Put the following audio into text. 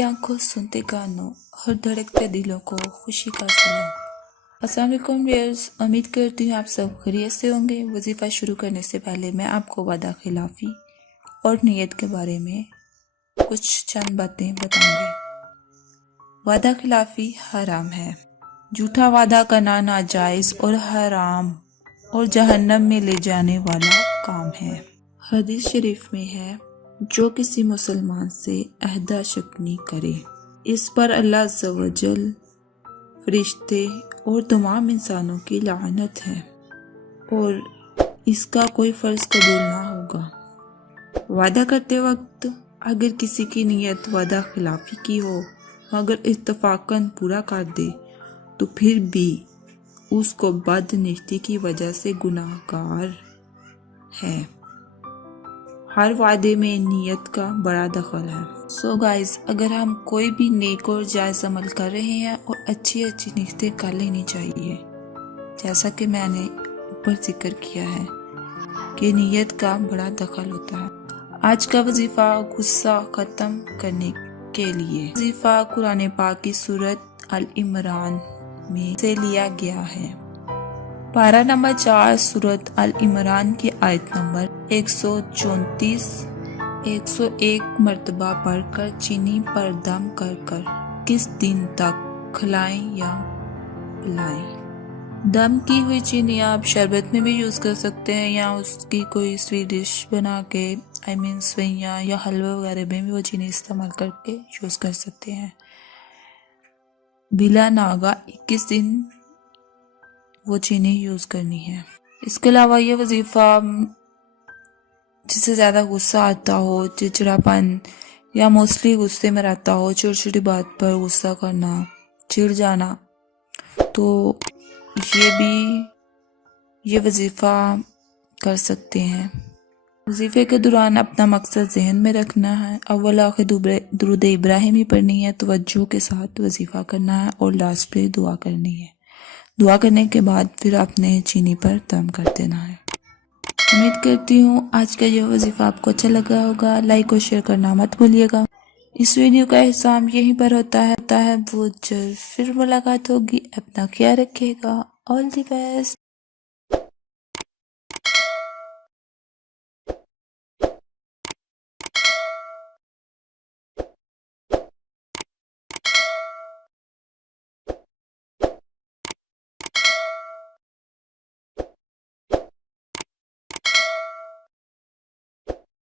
आंखों सुनते कानों और धड़कते दिलों को खुशी का सलाम। अस्सलाम वालेकुम व्यूअर्स, उम्मीद करती हूँ आप सब खैरियत से होंगे। वजीफ़ा शुरू करने से पहले मैं आपको वादा खिलाफी और नीयत के बारे में कुछ चंद बातें बताऊंगी। वादा खिलाफी हराम है। झूठा वादा करना नाजायज़ और हराम और जहन्नम में ले जाने वाला काम है। हदीस शरीफ में है, जो किसी मुसलमान से अहदा शिकनी करे, इस पर अल्लाह अज़्ज़ व जल, फरिश्ते और तमाम इंसानों की लानत है और इसका कोई फ़र्ज कबूल ना होगा। वादा करते वक्त अगर किसी की नीयत वादा खिलाफी की हो मगर इत्तफाकन पूरा कर दे तो फिर भी उसको बदनियती की वजह से गुनाहगार है। हर वादे में नीयत का बड़ा दखल है। सो गाइस, अगर हम कोई भी नेक और जायज़ अमल कर रहे हैं और अच्छी नीयतें कर लेनी चाहिए, जैसा कि मैंने ऊपर जिक्र किया है कि नीयत का बड़ा दखल होता है। आज का वजीफ़ा गुस्सा ख़त्म करने के लिए। वजीफ़ा कुरान पाक की सूरत अल इमरान में से लिया गया है। पारा नंबर 4 सूरत अल इमरान की आयत नंबर 134 101 मरतबा पढ़कर चीनी पर दम कर कर किस दिन तक खिलाएं या पिलाएं। दम की हुई चीनी आप शरबत में भी यूज़ कर सकते हैं या उसकी कोई स्वीट डिश बना के सेवइयां या हलवा वगैरह में भी वो चीनी इस्तेमाल करके यूज़ कर सकते हैं। बिला नागा 21 दिन वो चीनी यूज़ करनी है। इसके अलावा ये वजीफ़ा जिससे ज़्यादा गुस्सा आता हो, चिड़चिड़ापन या मोस्टली गुस्से में रहता हो, छोटी छोटी बात पर गुस्सा करना, चिढ़ जाना, तो ये वजीफ़ा कर सकते हैं। वजीफ़े के दौरान अपना मकसद जहन में रखना है। अव्वल आखिर दुरूद इब्राहिमी पढ़नी है, तवज्जो के साथ वजीफ़ा करना है और लास्ट पे दुआ करनी है। दुआ करने के बाद फिर आपने चीनी पर दम कर देना है। उम्मीद करती हूँ आज का यह वजीफ़ा आपको अच्छा लगा होगा। लाइक और शेयर करना मत भूलिएगा। इस वीडियो का एहसाम यहीं पर होता है। वो जल्द फिर मुलाकात होगी। अपना ख्याल रखिएगा। All the best.